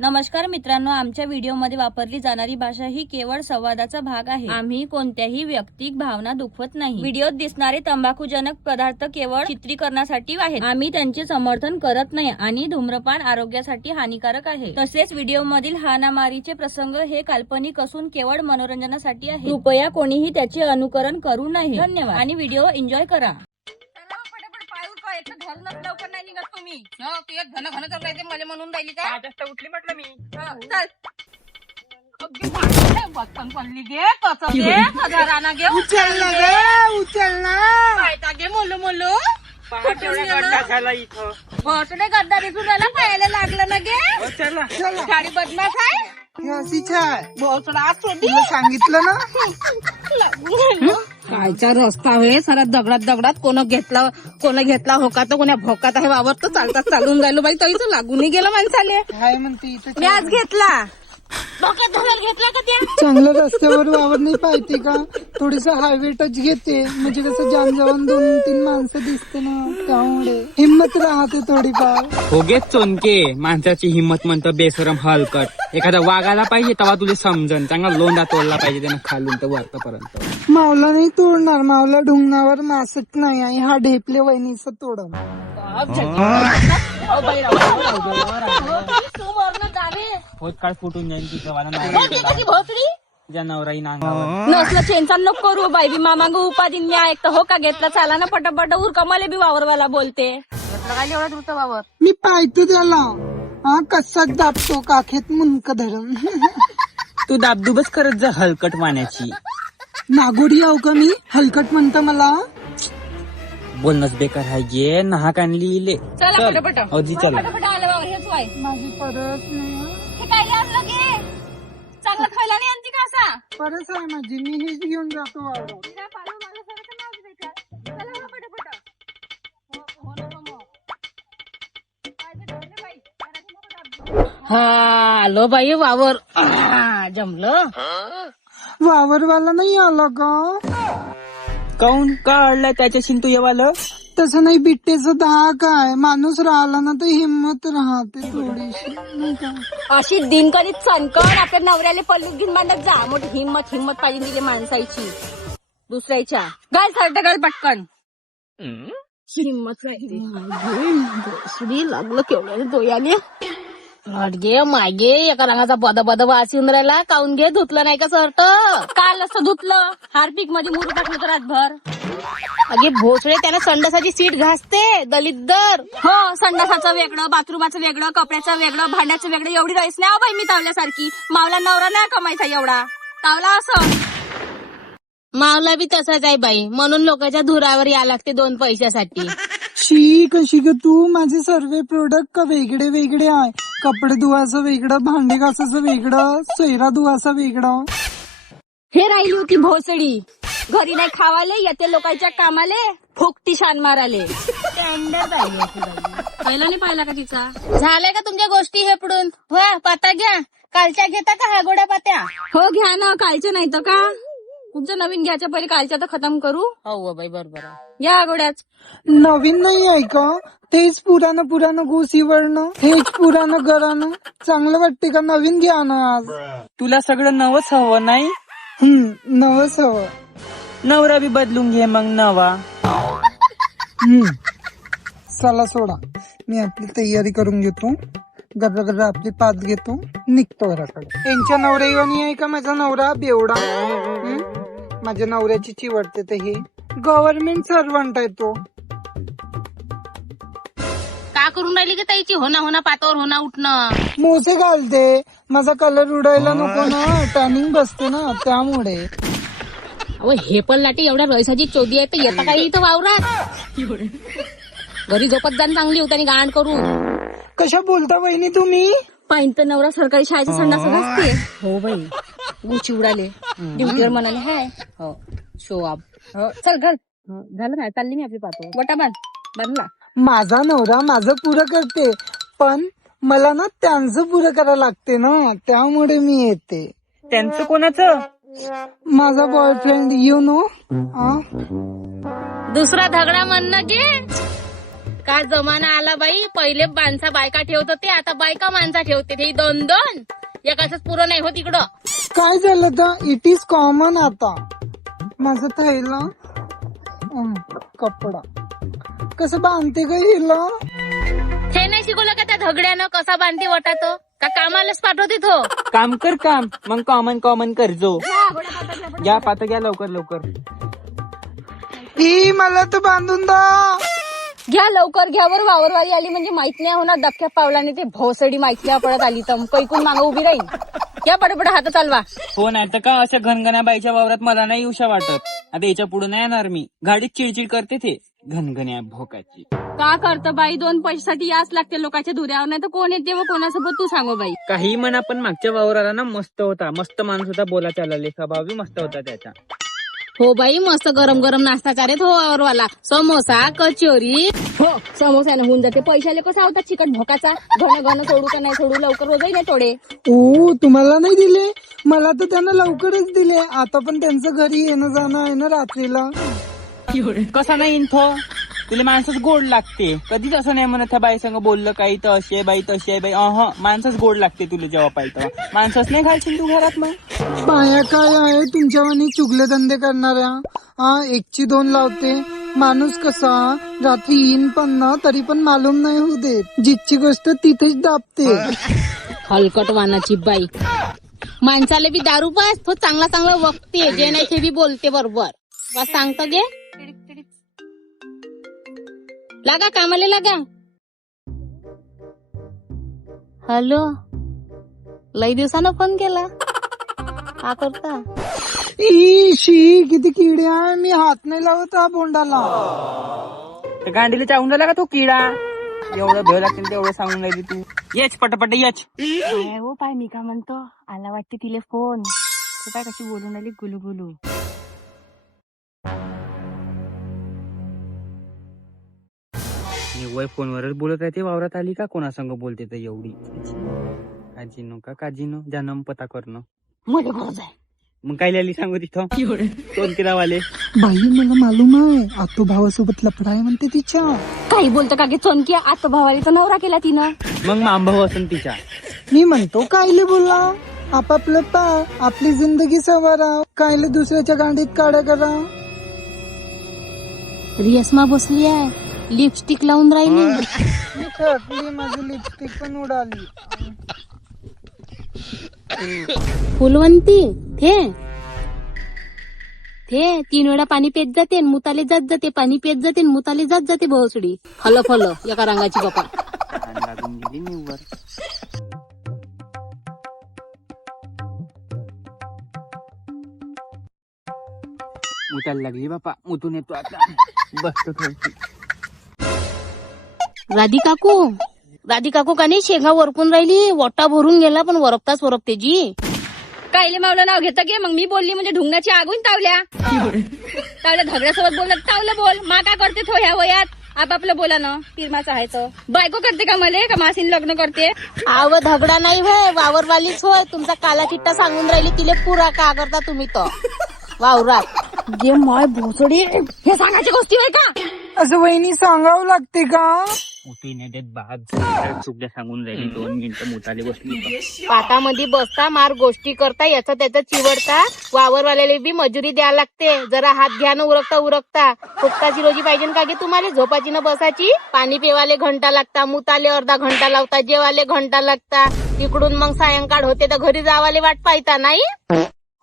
नमस्कार मित्रांनो, आमच्या व्हिडिओमध्ये वापरली जाणारी भाषा ही केवळ संवादाचा भाग आहे. आम्ही कोणत्याही वैयक्तिक भावना दुखवत नाही. व्हिडिओत दिसणारे तंबाखूजनक पदार्थ केवळ चित्रीकरणासाठी आहेत. आम्ही त्यांचे समर्थन करत नाही आणि धूम्रपान आरोग्यासाठी हानिकारक आहे. तसेच व्हिडिओमधील हाणामारीचे प्रसंग हे काल्पनिक असून केवळ मनोरंजनासाठी आहे. कृपया कोणीही त्याचे अनुकरण करू नये. धन्यवाद आणि व्हिडिओ एन्जॉय करा. लवकर नाही निघत तुम्ही घन घन चालू आहे मला म्हणून राहिली का जास्त उठली म्हटलं मी बचपन पडली गे कसं घे घराना घे उचल ना गे उचल ना पायता घे मोलो मोलो गड्डा झाला इथं बसने गड्डा दिसून याला पायाला लागलं ना गे चला गाडी बदमाश आहे अशीच आहे भोसडा तुला सांगितलं ना कायचा रस्ता आहे सारा दगडात कोण घेतला होका तर कोण्या भोकात आहे वावर तर चालतात चालून राहिलो बाई तरीच लागूनही गेलं माणसाले काय म्हणते इथं मी आज घेतला भोकात धरायला घेतला का त्या चांगलं रस्त्यावर वावर नाही पाहिजे का थोडीस हायवे टच घेते म्हणजे कसं जाम जवान 2-3 माणसं दिसते ना त्यामुळे हिंमत राहते थोडीफार. होगे चोनके माणसाची हिंमत म्हणतो बेसरम हलकट एखादा वागायला पाहिजे तेव्हा तुला समजन चांगला लोंडा तोडला पाहिजे त्यानं खालून तर वरपर्यंत. मावला नाही तोडणार मावला ढुंगणावर मासत नाही आणि हा ढेपले वहिनीचं तोडण. होत काळ फुटून जाईल तिचं वाला जनावराही नांगावर नसलं चेंचा नको करू बाई बी मामा गो उपाधी न्याय तर हो का घेतला चाला ना पटापट उरका मला बी वावरवाला बोलते. एवढा तुमचा वावर मी पाहतो त्याला हा कसाच दाबतो काखेत मुंक धरण. तू दाबदुबच करत जा हलकट माण्याची. नागोडी आहो का मी हलकट म्हणतं मला. बोलणंच बेकार आहे गे नाहक आणली इले. चला पटापट अजी चला पटापट आलं बाबा हेच वाय माझी परत नाही हे काय आणलं गे चांगलं खायला नाही आणती का असा परत आहे माझी मी हेच घेऊन जातो वावरात. हा आलो बाई वावर जमलं वावरवाला नाही आला का काऊन का अडलाय त्याच्याशी तू येवालं. तसं नाही बिट्टेचं दहा काय माणूस राहिला ना तर हिंमत राहते थोडीशी नाही का. अशी दिनकरीत चणकण आपल्या नवऱ्याला पल्लू घेऊन मांडत जा. मोठी हिंमत पाहिजे दिली माणसाची दुसऱ्याच्या गाल थर्ट गाल पटकन हिंमत पाहिजे लागलं केवढ्या डोयाने गे मागे एका रंगाचा बद वास येऊन राहिला काऊन घे धुतलं नाही का सर्ट काल असं धुतलं हार्पिक मध्ये मुरू टाकलं तर रातभर. अगे भोसडे त्यानं संडासाची सीट घासते दलितदर. हो संडासाचं वेगळं बाथरूमाचं वेगळं कपड्याचं वेगळं भांड्याचं वेगळं एवढी रईस नाही बाई मी तावल्यासारखी. मावला नवरा नाही कमायचा एवढा तावला असं. मावला बी तसाच आहे बाई म्हणून लोकांच्या धुरावर या लागते 2 पैशासाठी. शी कशी ग तू माझे सर्व प्रोडक्ट का वेगळे वेगळे आहे. कपडे धुवायचं वेगळं भांडे घासायचं वेगळं सोयरा धुवायचा वेगळं. हे राहिली होती भोसडी घरी नाही खावाले येते लोकांच्या कामाले फुकटी शान माराले. पहिला नाही पाहिला का तिचा झालंय का तुमच्या गोष्टी हेपडून वा पाता घ्या कालच्या घेता का ह्या गोड्या पात्या. हो घ्या ना कालचे नाही तर का तुमचं नवीन घ्यायच्या पहिले कालच्या तर खतम करू. हो बाई बरोबर या गोड्याच नवीन नाही आहे का तेच पुरानं घुसीवरनं हेच पुरानं गरानं चांगलं वाटते का नवीन घ्या ना आज. तुला सगळं नवच हवं नाही. नवस हवं. नवरा बी बदलून घे मग नवा. चला सोडा मी आपली तयारी करून घेतो गर्र आपली पाच घेतो निघतो घराकडे. यांच्या नवऱ्यावानी आहे का माझा नवरा बेवडा. माझ्या नवऱ्याची चिवडते तर हे गव्हर्नमेंट सर्वंट आहे तो. का करून राहिली की ताईची होना पातावर होना उठणं. मोसे घालते माझा कलर उडायला नको ना टॅनिंग बसते ना त्यामुळे. अहो हे पण लाटी एवढ्या रयसाची चोदी आहे तर येता काही इथं वावरात. घरी झोपत जाण चांगली होती आणि गाण करू. कशा बोलता बहिणी तुम्ही. पाहिन तर नवरा सरकारी शाळेचा संडास घासते. हो बाई गुची उडाले ड्युटीवर म्हणाले हाय. हो शो आप चल घाल झालं नाही चालली मी आपली पाहतो वटा बांधला. माझा नवरा माझं पुरं करते पण मला ना त्यांचं पुरं करायला लागते ना त्यामुळे मी येते. त्यांचं कोणाचं. माझा बॉयफ्रेंड यू नो. दुसरा धगडा म्हणणं घे का जमाना आला बाई. पहिले माणसा बायका ठेवत होते, आता बायका माणसा ठेवते. ते 2-2 एकाच पुरं नाही होत इकडं. काय झालं तर इट इज कॉमन आता. माझं थैला कपडा कसं बांधते का हिला. हे नाही शिकवलं का त्या झगड्यानं कसा बांधते वटातो. का कामालाच पाठवते तो. काम कर काम, मग कॉमन करजो. घ्या पात घ्या लवकर लवकर. ही मला तर बांधून दा. घ्या लवकर घ्या. वर वावरवाली आली म्हणजे माहित नाही होणार. दबक्या पावलाने ते भोसडी माहिती पडत आली तर कैकून मागं उभी राहील. घ्या पटपट हात चालवा. हो नाही तर का अशा घनघण्या बाईच्या वावरात मला नाही येऊशा वाटत. आता याच्या पुढे नाही येणार मी. गाडीत चिडचिड करते ते घनघण्या भोकाची. का करतं बाई. 2 पैशासाठी याच लागते लोकांच्या धुऱ्यावर. नाही तर कोण येते व कोणासोबत तू सांगू बाई. काही म्हणा पण मागच्या वावराला ना मस्त होता. मस्त माणूस होता, बोला चालले, स्वभाव बी मस्त होता त्याचा. हो बाई मस्त गरम गरम नाश्ता चालत हो वावरवाला. समोसा कचोरी. हो समोसाने होऊन जाते. पैशाले कसा होता चिकट भोकाचा. घन सोडू का नाही सोडू. लवकर रोजही नाही थोडे. ओ तुम्हाला नाही दिले. मला तर त्यांना लवकरच दिले. आता पण त्यांचं घरी येणं जाणं आहे ना रात्रीला. कसा नाही इन्फो. तुला माणसंच गोड लागते. कधीच असं नाही म्हणत त्या बाई संग बोललं काही तर अशी आहे बाई तशी आहे बाई. माणसंच गोड लागते तुला जेव्हा पाहिजे. माणसंच नाही घालशील तू घरात मग. बाया काय आहे तुमच्यावानी चुगले धंदे करणाऱ्या. एकची 2 लावते. माणूस कसा रात्री येईन पण ना तरी पण मालूम नाही होऊ देत. जिथची गोष्ट तिथेच दाबते. हलकट वानाची बाई. माणसाला बी दारू पास तो चांगला वक्ते. जे नाही ते बी बोलते बरोबर. बस सांगतो गे. लागा कामाला लागा. हॅलो लई दिवसानं फोन केला. का करता. शी किती किडे आहे. मी हात नाही लावत हा बोंडाला. त्या गांडीला चावून झाला का तो किडा. एवढं भेव लागते तेवढं सांगून राहिली तू. येच पटपट येच. हो पाय मी का म्हणतो. आला वाटते तिले फोन. तू काय कशी बोलून राहिली गुलू गुलू. वय फोनवरच बोलत राहते. वावरात आली का कोणासंग बोलते तर एवढी. काजीनो जानम पता करणं. मला गरज आहे. मग काय लिहिली सांगू तिथं. दोन किरावाले. बाई मला मालूम आहे. आतो भावासोबत लफडा आहे म्हणते तिच्या. काही बोलतं का गे चोनकी. आता भावालीचा नवरा केला तिनं. मग मांभाऊ असन तिच्या. मी म्हणतो कायले बोला. आपापलं पा आपली जिंदगी सवारा. कायले दुसऱ्याच्या गांडीत काड्या करा. रियसमा बसली आहे. लिपस्टिक लावून राहिली. मी थकली. माझी लिपस्टिक पण उडाली. फुलवंती ते 3 वेळा पाणी पेत जाते. मुताले जात जाते. पाणी पेत जाते. मुताले जात जाते. भोसडी फल एका रंगाची बापा. लागून गेली निव्वळ. मुताला लागली बापा. मुतून येतो आता. बसतो थोडी. राधी काकू का नाही शेंगा वरपून राहिली. वटा भरून गेला पण वरपते जी. कायले मावलं नाव घेतं गे. मग मी बोलली म्हणजे ढुंगाची आगून तावल्या. धगड्यासोबत बोलत तावलं बोल. मा का करते थो ह्या वयात. आपापलं बोला ना. तिरमाचं आहे तो. बायको करते का मले का मासीन लग्न करते. आव धगडा नाही होय वावरवालीच होय. तुमचा काला चिट्टा सांगून राहिली तिले पुरा का करता तुम्ही तो वावरात. गे माय भोसडी. हे सांगायची गोष्टी आहे का. असं वहिनी सांगावं लागते का. मोठी नाही देत बाग. चुकल्या सांगून राहिली. 2 मिनिटं मुताले बसली. पाटामध्ये बसता मार गोष्टी करता याचा त्याचा चिवडता. वावरवाल्याला बी मजुरी द्या लागते. जरा हात घ्या न उरकता. फुकटाची रोजी पाहिजे का गे तुम्हाला. झोपाची न बसाची. पाणी पेवाले घंटा लागता. मुताले अर्धा घंटा लावता. जेवाले घंटा लागता. इकडून मग सायंकाळ होते तर घरी जावाले वाट पाहता नाही.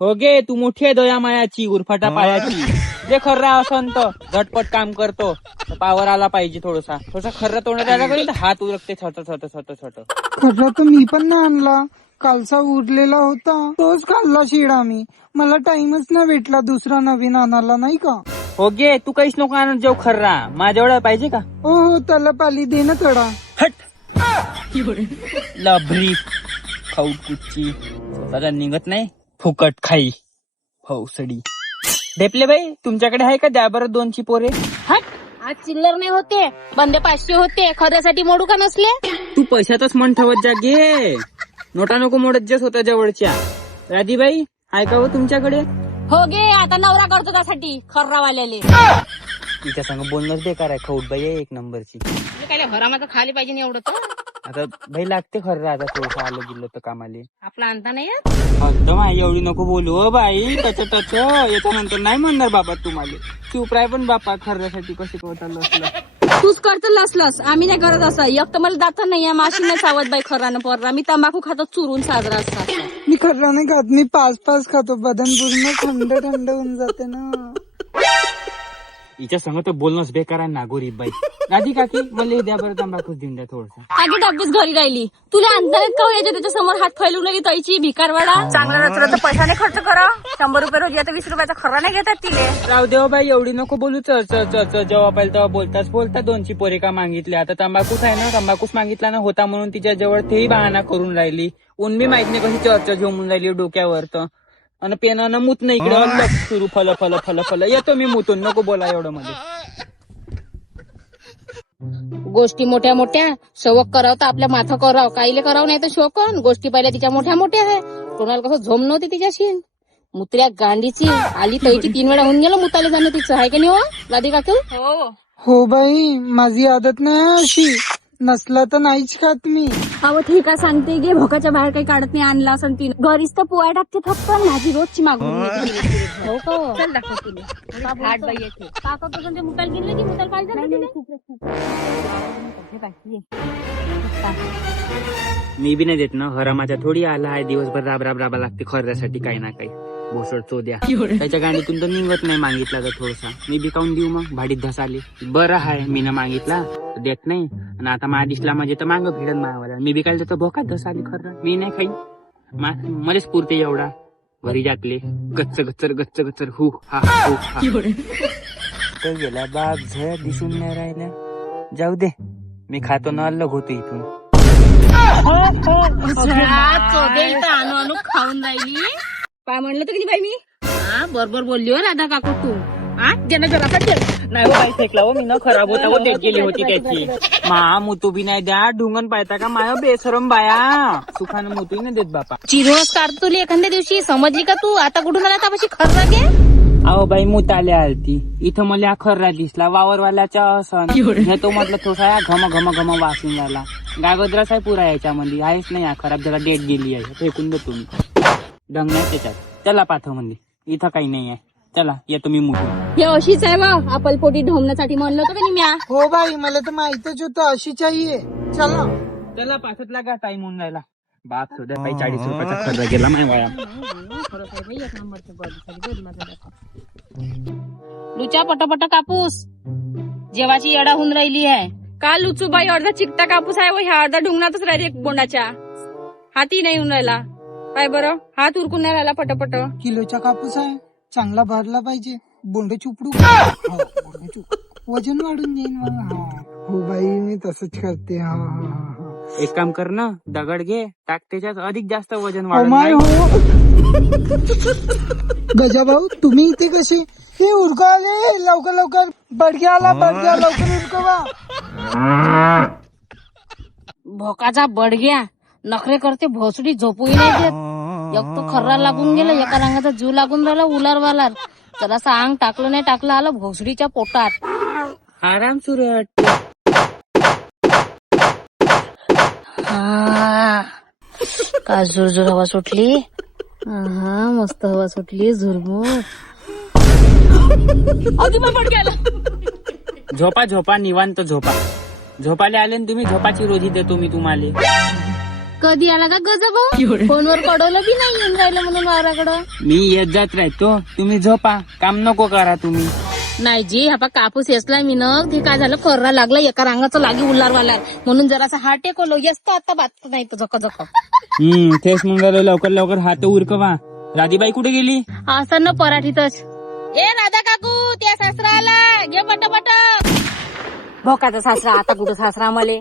हो गे तू मोठी आहे दया मायाची उरफाटा पायाची. जे खर्रा असं तर झटपट काम करतो. पावर आला पाहिजे थोडासा खर्रा तोंडात आला कधी हात उरकते छोट. खरं तर मी पण नाही आणला. कालचा उरलेला होता तोच खाल्ला शिडा मी. मला टाइमच नाही भेटला दुसरा नवीन आणायला नाही का. हो गे तू काहीच नको आणत जाऊ खर्रा. माझ्याएवढा पाहिजे का. हो त्याला पाली दे ना थोडा. हट लभरी खाऊ कुच्ची. स्वतःला निघत नाही. फुकट खाई फौसडी. ढेपले बाई तुमच्याकडे आहे का. द्या बरं 2 चिपोरे. हट आज चिल्लर नाही होते. बंदे 500 होते. खऱ्यासाठी मोडू का नसले. तू पैशातच मन ठेवत जा गे. नोटा नको मोडत जा स्वतः जवळच्या. राधीबाई आहे का हो तुमच्याकडे. हो गे आता नवरा करतो त्यासाठी खर्रावाल्याले. तिच्या संग बोलणंच बेकार आहे. खौट बाई आहे एक नंबरची. काय घरामध्ये खाली पाहिजे नाही एवढं तर आता बाई लागते खरं आता थोडंसं आलं गेलं तर कामाले. आपला आणता नाही येत. फक्त माई एवढी नको बोलू हो बाई. टच याच्यानंतर नाही म्हणणार बाबा तुम्हाला. चूप राय पण बापा खर्रासाठी कसे कवताल असलं. तूच करत लसलस, आम्ही नाही करत असं. एक तर मला दाता नाही माशी नाही चावत बाई खरानं पोरला. मी तंबाखू खातो चुरून साजरा असतात. मी खर्रा नाही खात, मी पाच खातो. बदन पूर्ण थंड थंड होऊन जाते ना. हिच्या संग तर बोलणंच बेकार आहे ना गोरी बाई. राधी काकी मला द्या बरं तंबाखूच देऊन द्या थोडस. आधी डब्बीच घरी राहिली. तुला आणता का याच्या त्याच्या समोर हात फैलून राहिली तैची भिकारवाडा. चांगला नसलं तर पैशाने खर्च करा. 100 रुपये रोज आता 20 रुपयाचा खरा नाही घेतात तिले. राव देव बाई एवढी नको बोलू. जेव्हा पाहिजे तेव्हा बोलता दोनची पोरे का मागितली. आता तंबाखूच आहे ना, तंबाखूच मागितला ना होता म्हणून तिच्या जवळ तेही बहाणा करून राहिली. ऊन बी माहित नाही कशी चर्चा झोमून राहिली डोक्यावर तर. आणि पेनानं मूत नाही इकडे अलग सुरू फल येतो मी मुतून. नको बोला एवढं मध्ये. गोष्टी मोठ्या मोठ्या शोक करावं तर आपल्या माथं करावं. काहीले करावं नाही तर शोकन. गोष्टी पहिल्या तिच्या मोठ्या मोठ्या आहे. कोणाला कसं झोम नव्हती तिच्याशी. मुत्र्या गांडीची आली तैची 3 वेळा होऊन गेलं मुताले जाणं तिचं आहे की नाही हो राधी काकू. हो बाई, माझी आदत नाही अशी. नसला तर नाहीच खात मी. अहो ठीक आहे सांगते गे. भोकाच्या बाहेर काही काढत नाही. आणला असं तिने घरीच तर पोळ्या टाकते फक्त. भाजी रोजची मागून हो का. चल दाखव तिने हाट बाई येते. का करतो मुताल गेले की मुताल पाहिजे मी बी नाही देत ना. हरामाच्या थोडी आला आहे दिवसभर राबा लागते खर्चासाठी काही ना काही. भोसड चोद्या त्याच्या गाडीतून तर निघत नाही मागितला तर थोडसा. मी बी काऊन देऊ मग. भाडीत धसाले बरं आहे. मी ना मागितला तर देत नाही. आणि आता माझ्या दिसला म्हणजे तर मागं भिडन मावाला. मी बी काय त्याचा भोकात धसाले खरं. मी नाही खाईन. मलाच पुरते एवढा. घरी जातले गच्च हु हा तर गेला बाप झळ दिसून नाही राहिला. जाऊ दे मी खातो ना अलग होतो इथून. चोदे इथं आणू खाऊन राहिली. काय म्हणलं तर की बाई मी. बरोबर बोलली हो राधा काकू तू. ज्यांना जरा नाही हो बाई फेकला हो मी. न खराब होता हो देत गेली होती त्याची. मा मुतू बी नाही द्या. ढुंगण पाहता का माया बेसरम बाया. सुखानं मुतू नाही देत बापा. चिरोज काढ तुला एखाद्या दिवशी. समजली का तू. आता कुठून आला त्यापाशी खर्रा घे. अहो बाई मुताल्या आलती इथं. मला खर्रा दिसला वावरवाल्याच्या असं. हे तो म्हटलं थोसा घम वासून झाला. गागोदराच आहे पुरा याच्यामध्ये. आहेच नाही हा खराब. जरा डेट गेली आहे फेकून देतो मी. डंग नाही त्याच्यात. चला पाठव म्हणजे इथं काही नाही आहे. चला येतो मी मुठून. हे अशीच आहे मग. आपलपोटी ढोमण्यासाठी म्हणलं होतं का नाही म्या. हो बाई, मला तर माहितच होतं अशीच आहे. चला चला पाठत लागा टाईम होऊन राहिला. बाप सुद्धा काही 40 रुपयाचा खर्च गेला माय वाया. लुचा पटपट कापूस. जेवाची येडा होऊन राहिली आहे. का लुचूबाई अर्धा चिकटा कापूस आहे व ह्या अर्धा ढुंगणातच राहिली बोंडाच्या. हाती नाही येऊन राहिला. काय बरं हात उरकून नाही राहिला पटपट. किलोचा कापूस आहे. चांगला भरला पाहिजे. बोंड चुपडू. हो, बोंड चुप. वजन वाढून जाईल मला. हो बाई, मी तसंच करते. एक काम कर ना. दगड घे टाक त्याच्यात. अधिक जास्त वजन माय वाढत. हो गजाभाऊ, तुम्ही इथे कसे. हे उरकाले लवकर. बडग्या लवकर उरकवा. भोकाचा बडग्या नखरे करते. भोसडी झोपूही नाही देत. एक तो खर्रा लागून गेला. एका रंगाचा जीव लागून राहिला उलार. जरासा अंग टाकलं नाही टाकलं आलं भोसडीच्या पोटात. आराम सुरू आहे. काय झुरझुर हवा सुटली. मस्त हवा सुटली झुरमुर. झोपा निवांत झोपा. झोपाले आले ना तुम्ही. झोपाची रोजी देतो मी तुम्हाला. कधी आला का गजाभाऊ. फोनवर कळवलं बी नाही येऊन राहिलं म्हणून वावराकडं. मी येत जात राहतो. तुम्ही झोपा. काम नको करा तुम्ही. नाही जी हा कापूस येसलाय मी न. ते काय झालं खर्रा लागला. एका रंगाचं लागी उल्लारवाला म्हणून जरासा हात टेकवलो. येसतो आता बात नाही तर झक. तेच मग लवकर हात उरकवा. राधीबाई कुठे गेली. असं ना पराठीतच. ए राधा काकू त्या सासरा आला. घे पटापट. भोकाचा सासरा. आता कुठं सासरा आम्हाला.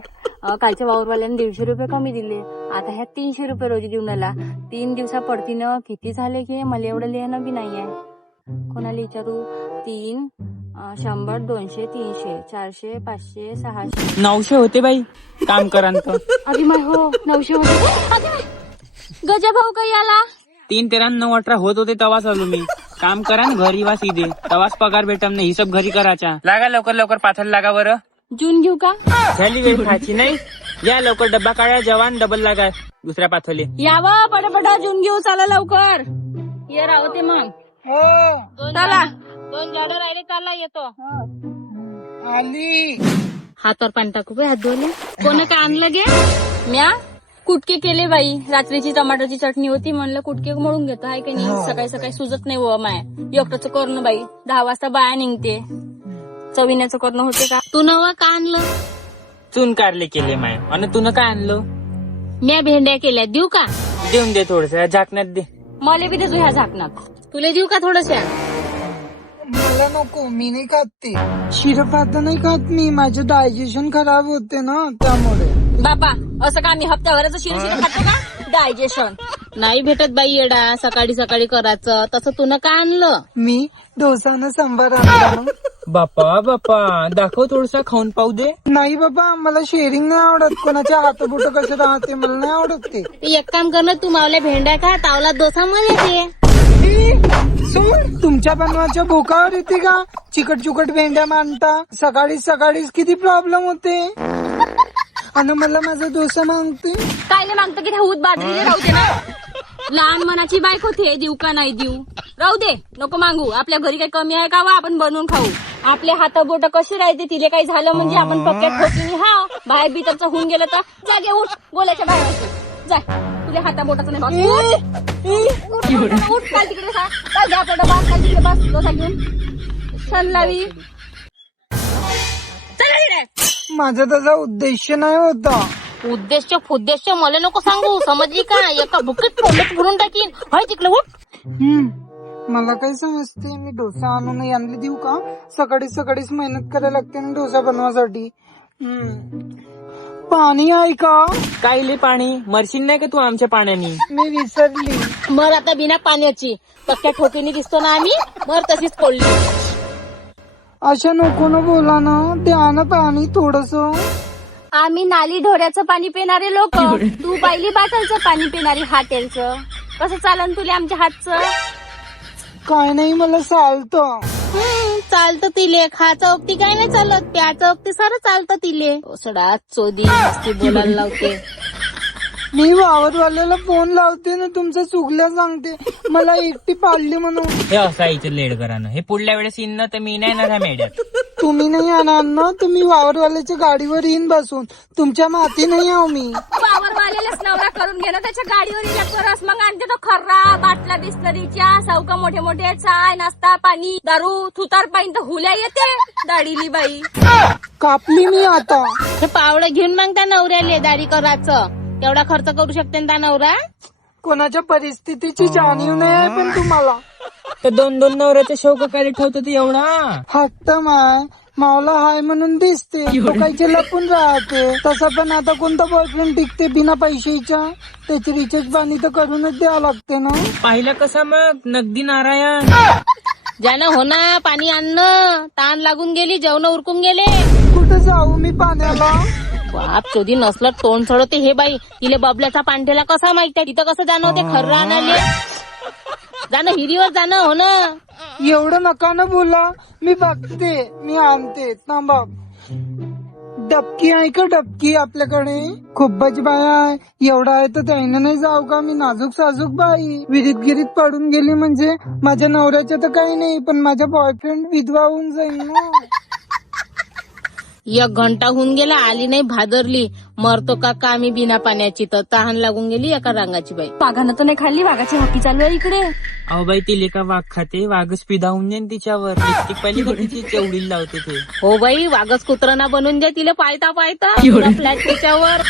कालच्या वावरवाल्याने 150 रुपये कमी दिले. आता ह्या 300 रुपये रोजी देऊन आला. 3 दिवसा पडतीनं किती झाले की मला एवढं लिहिणं बी नाहीये. कोणाला विचारू. 3 100 200 300 400 500 600 900 होते बाई. काम करा तर. अरे माय हो 900 होते. गजा भाऊ काही आला. 3 13 9 18 होत होते तेव्हाच आलो मी. काम करा ना घरी वा सीधे तवाच पगार भेटम नाही. हिशोब घरी करायचा. लागा लवकर लवकर पाथर लागा बरं. जून घेऊ का? झाली वेळ खायची नाही. या लवकर डब्बा काढा जवान डबल लागा दुसऱ्या पाथले. यावं पटापटा जून घेऊ चला लवकर. ये राहते मग हो चला. 2 झाडं राहिले चालला येतो. आली. हातावर पाणी टाकू काय हात धुवले. कोण काय आणलं गे? म्या कुटके केले बाई. रात्रीची टमाटरची चटणी होती म्हणलं कुटके मळून घेतो आहे की नाही. सकाळी सकाळी सुजत नाही व माय एकटंच करणं बाई. 10 वाजता बाया निघते. चविण्याचं करणं होते का? तू नवा का आणलं? चून कारले केले माय. आणि तुनं काय आणलं? म्या भेंड्या केल्या देऊ का? देऊन दे थोडस झाकण्यात दे. मला बी देतो ह्या झाकणात. तुला देऊ का थोडस? मला नको, मी नाही खात ते. शिरप आता नाही खात मी, माझे डायजेशन खराब होते ना त्यामुळे. बापा असं का मी हप्त्याभराचं शिरशिर खातो का? डायजेशन नाही भेटत बाई येडा. सकाळी सकाळी करायचं तसं तुनं का आणलं? मी डोसानं संभार आणला ना. बापा बापा दाखव थोडसा खाऊन पाहू दे. नाही बाबा मला शेअरिंग नाही आवडत. कोणाच्या हातबोट कसे राहते मला नाही आवडत ते. एक काम कर ना, तू मावल्या भेंड्या खा, तावला डोसा मला दे. तुमच्या बनवाच्या भोकावर येते का? चिकट चुकट भेंड्या मांडता सकाळी सकाळीच किती प्रॉब्लेम होते. आणि मला माझा डोसा मागते. काय नाही मागतं की राहूत बाजरीने राहू दे ना. लहान मनाची बायको होते. देऊ का नाही देऊ राहू दे. नको मागू. आपल्या घरी काही कमी आहे का वा? आपण बनवून खाऊ. आपले हात बोट कशी राहते तिले काही झालं म्हणजे आपण पक्क्यात ठोकीने हाव. बाहेर बितरचं होऊन गेलं तर जागे उठ. बोलायच्या बाहेर जाय. तुझ्या हाता बोटाचं नाही बस. उठ काल तिकडे काय घ्या पड बस. काल तिकडे बस डोसा घेऊन सण लावी. माझा तसा उद्देश नाही होता. उद्देश मला नको सांगू. समजली का? एका बुकीत तोंडात भरून टाकीन. हाय तिकडे उठ. मला काय समजते. मी डोसा आणून आणली देऊ का? सकाळी सकाळीच मेहनत करायला लागते ना डोसा बनवासाठी. पाणी आहे का? कायले पाणी? मरशील नाही का तू आमच्या पाण्याने? मी विसरली. मर आता बिना पाण्याची. पक्क्या ठोकीने दिसतो ना आम्ही. मर तशीच पडली. अशा नको ना बोला ना. द्या ना पाणी थोडस. आम्ही नाली ढोऱ्याचं पाणी पिणारे लोक. तू पहिली बाटलचं पाणी पिणारी हॉटेलचं. कसं चालन तुला आमच्या हातचं? काय नाही मला चालतं. चालतं तिले. खायचं वक्ती काय नाही चालत. प्याचं वक्ती सारं चालतं तिले. सोडा चोदी मस्ती बोलायला लावते. मी वावरवाल्याला फोन लावते ना तुमचं चुकल्या सांगते. मला एकटी पाळली म्हणून. हे असायचं लेड करानं. हे पुढल्या वेळेस येईन ना तर मी नाही ना मेड्यात. तुम्ही नाही आणणार ना. तुम्ही वावरवाल्याच्या गाडीवर येईन बसून. तुमच्या माती नाही आहो मी. पावरवाल्यालाच नवरा करून घेणं. त्याच्या गाडीवर इलेक्ट्रॉनिक्स मग आणते तो खर्रा बाटला बिस्लरीच्या. सावका मोठे मोठे चाय नाश्ता पाणी दारू थुतार पाहिजे तर हुल्या येते दाढीली बाई. कापली मी आता. हे पावडं घेऊन मग त्या नवऱ्याले दाढी करायचं. तेवढा खर्च करू शकते ना त्या नवरा. कोणाच्या परिस्थितीची जाणीव नाही आहे पण तुम्हाला. तर 2-2 नवऱ्याच्या शौक काय ठेवतो ते एवढा. हट्ट माय मावला हाय म्हणून दिसते. तो काहीचे लपून राहते. तसं पण आता कोणता बॉयफ्रेंड टिकते बिना पैशाच्या? त्याची रिचार्ज पाणी तर करूनच द्यावं लागते ना. पाहिलं कसं मग नगदी नारायण. ज्यानं हो ना पाणी आणणं. ताण लागून गेली. जेवण उरकून गेले. कुठं जाऊ मी पाण्याला? बाप चोदी नसलं तोंड चढवते हे बाई. तिले बबल्याचा पांढऱ्याला कसा माहित आहे? तिथं कसं जाणं होते खर्र आणाले? जाणं हिरीवर जाणं हो ना. एवढं नका ना बोला. मी बघते. मी आणते थांबा. डबकी आहे का डबकी आपल्याकडे? खूपच बाया आहे. एवढा आहे तर त्यानं नाही जाऊ का? मी नाजूक साजूक बाई. विहिरीत गिरीत पडून गेली म्हणजे माझ्या नवऱ्याचं तर काही नाही पण माझ्या बॉयफ्रेंड विधवा होऊन जाईल ना. 1 घंटा होऊन गेला आली नाही. भादरली. मरतो का आम्ही बिना पाण्याची. तर तहान लागून गेली एका रांगाची बाई. वाघानं तर नाही खाल्ली. वाघाची हॉकी चालू आहे इकडे. अहो बाई तिले का वाघ खाते? वाघच पिधावून देईन तिच्यावर. लिपस्टिक पहिली का तिची चेवडीला लावते ते. हो बाई वागच कुत्रणा बनवून द्या तिला पायता पायता. फ्लॅट त्याच्यावर